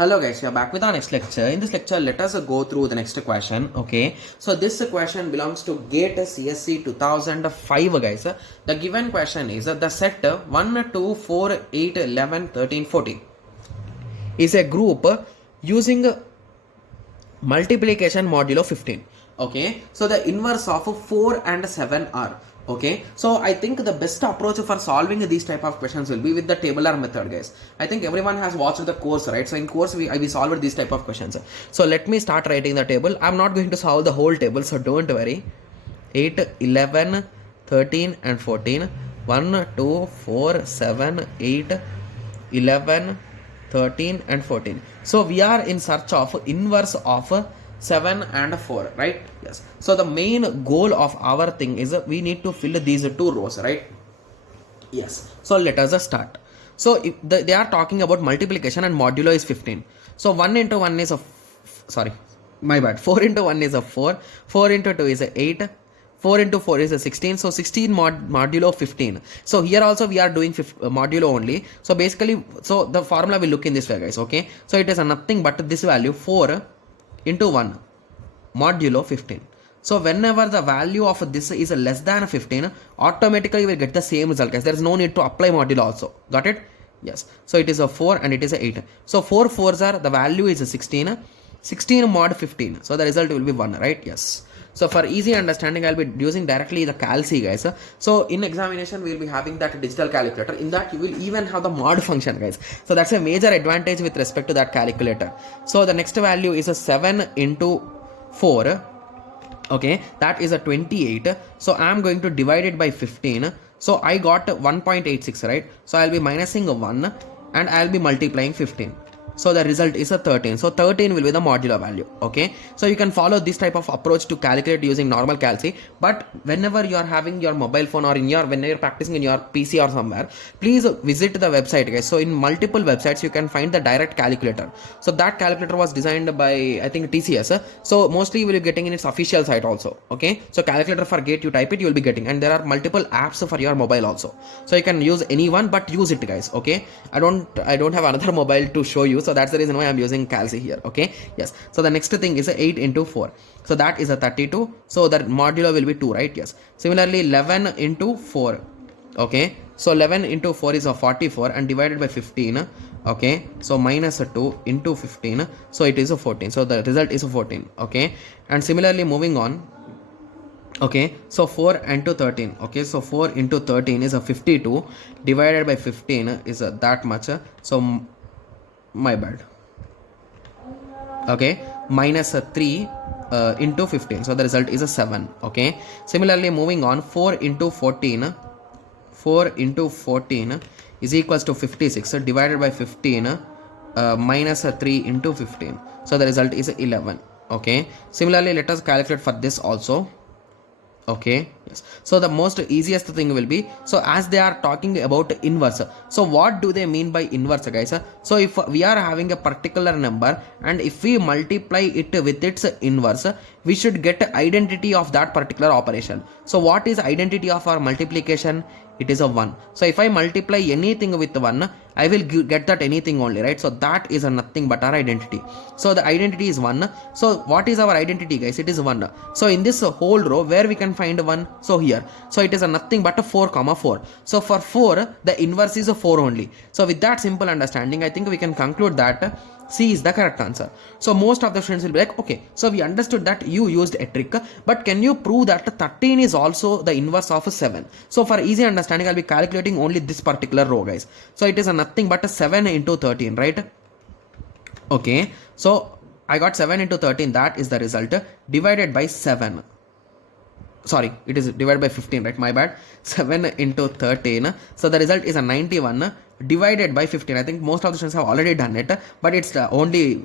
Hello guys, we are back with our next lecture. In this lecture, let us go through the next question. Okay, so this question belongs to GATE CSC 2005 guys. The given question is the set 1, 2, 4, 8, 11, 13, 14 is a group using multiplication modulo 15. Okay, so the inverse of 4 and 7 are. Okay, so I think the best approach for solving these type of questions will be with the tabular method, guys. I think everyone has watched the course, right? So in course we solved these type of questions. So let me start writing the table. I'm not going to solve the whole table, so don't worry. 8, 11, 13 and 14. 1, 2, 4, 7, 8, 11, 13 and 14. So we are in search of inverse of 7 and 4, right? Yes. So the main goal of our thing is we need to fill these two rows, right? Yes. So let us start. So if they are talking about multiplication and modulo is 15. So 1 into 1 is a sorry, my bad. 4 into 1 is a 4. 4 into 2 is a 8. 4 into 4 is a 16. So 16 modulo 15. So here also we are doing modulo only. So basically, so the formula will look in this way, guys. Okay. So it is nothing but this value 4 into 1 modulo 15. So whenever the value of this is less than 15, automatically we will get the same result, guys. There is no need to apply modulo also. Got it? Yes. So it is a 4 and it is a 8. So 4 4s are, the value is a 16. 16 mod 15. So the result will be 1, right? Yes. So for easy understanding, I'll be using directly the calci, guys. So in examination, we'll be having that digital calculator. In that, you will even have the mod function, guys. So that's a major advantage with respect to that calculator. So the next value is a 7 into 4. Okay, that is a 28. So I'm going to divide it by 15. So I got 1.86, right? So I'll be minusing a 1 and I'll be multiplying 15. So the result is a 13. So 13 will be the modular value. Okay. So you can follow this type of approach to calculate using normal calci. But whenever you are having your mobile phone or when you're practicing in your PC or somewhere, please visit the website, guys. So in multiple websites, you can find the direct calculator. So that calculator was designed by, I think, TCS. So mostly you will be getting in its official site also. Okay. So calculator for GATE, you type it, you will be getting. And there are multiple apps for your mobile also. So you can use any one, but use it, guys. Okay. I don't have another mobile to show you. So that's the reason why I'm using calci here. Okay. Yes. So the next thing is 8 into 4. So that is a 32. So the modulo will be 2, right? Yes. Similarly, 11 into 4. Okay. So 11 into 4 is a 44 and divided by 15. Okay. So minus a 2 into 15. So it is a 14. So the result is a 14. Okay. And similarly, moving on. Okay, so 4 into 13. Okay, so 4 into 13 is a 52 divided by 15 is that much. So my bad. Okay, minus a 3 into 15. So the result is a 7. Okay, similarly moving on, 4 into 14. 4 into 14 is equals to 56 divided by 15 minus a 3 into 15. So the result is 11. Okay, similarly let us calculate for this also. Okay, yes. So the most easiest thing will be, so as they are talking about inverse, so what do they mean by inverse, guys? So if we are having a particular number and if we multiply it with its inverse, we should get identity of that particular operation. So what is identity of our multiplication? It is a 1. So if I multiply anything with 1, I will get that anything only, right? So that is a nothing but our identity. So the identity is 1. So what is our identity, guys? It is 1. So in this whole row, where we can find 1? So here. So it is a nothing but a 4 comma 4. So for 4, the inverse is a 4 only. So with that simple understanding, I think we can conclude that C is the correct answer. So most of the students will be like, okay, so we understood that you used a trick, but can you prove that 13 is also the inverse of 7? So for easy understanding, I'll be calculating only this particular row, guys. So it is a nothing but a 7 into 13, right? Okay, so I got 7 into 13, that is the result, divided by 7. Sorry, it is divided by 15, right? My bad. 7 into 13. So the result is a 91 divided by 15. I think most of the students have already done it, but it's only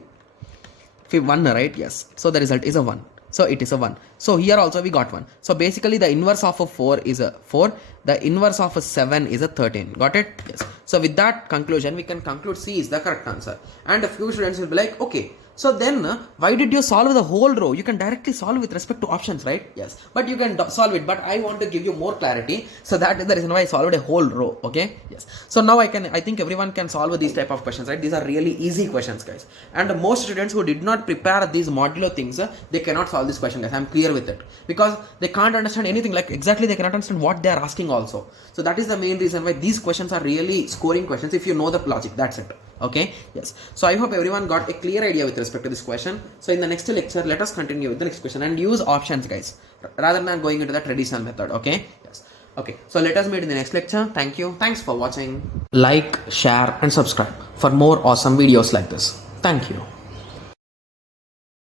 1, right? Yes. So the result is a 1. So it is a 1. So here also we got 1. So basically the inverse of a 4 is a 4. The inverse of a 7 is a 13. Got it? Yes. So with that conclusion, we can conclude C is the correct answer. And a few students will be like, okay, So then, why did you solve the whole row? You can directly solve with respect to options, right? Yes, but you can solve it, but I want to give you more clarity, so that is the reason why I solved a whole row. Okay, yes. So now I think everyone can solve these type of questions, right? These are really easy questions, guys, and most students who did not prepare these modular things, they cannot solve this question, guys. I'm clear with it, because they can't understand anything, like exactly they cannot understand what they are asking also. So that is the main reason why these questions are really scoring questions if you know the logic. That's it. Okay, yes. So I hope everyone got a clear idea with respect to this question. So in the next lecture, let us continue with the next question and use options, guys, rather than going into the traditional method. Okay, yes. Okay, so let us meet in the next lecture. Thank you. Thanks for watching. Like, share and subscribe for more awesome videos like this. Thank you.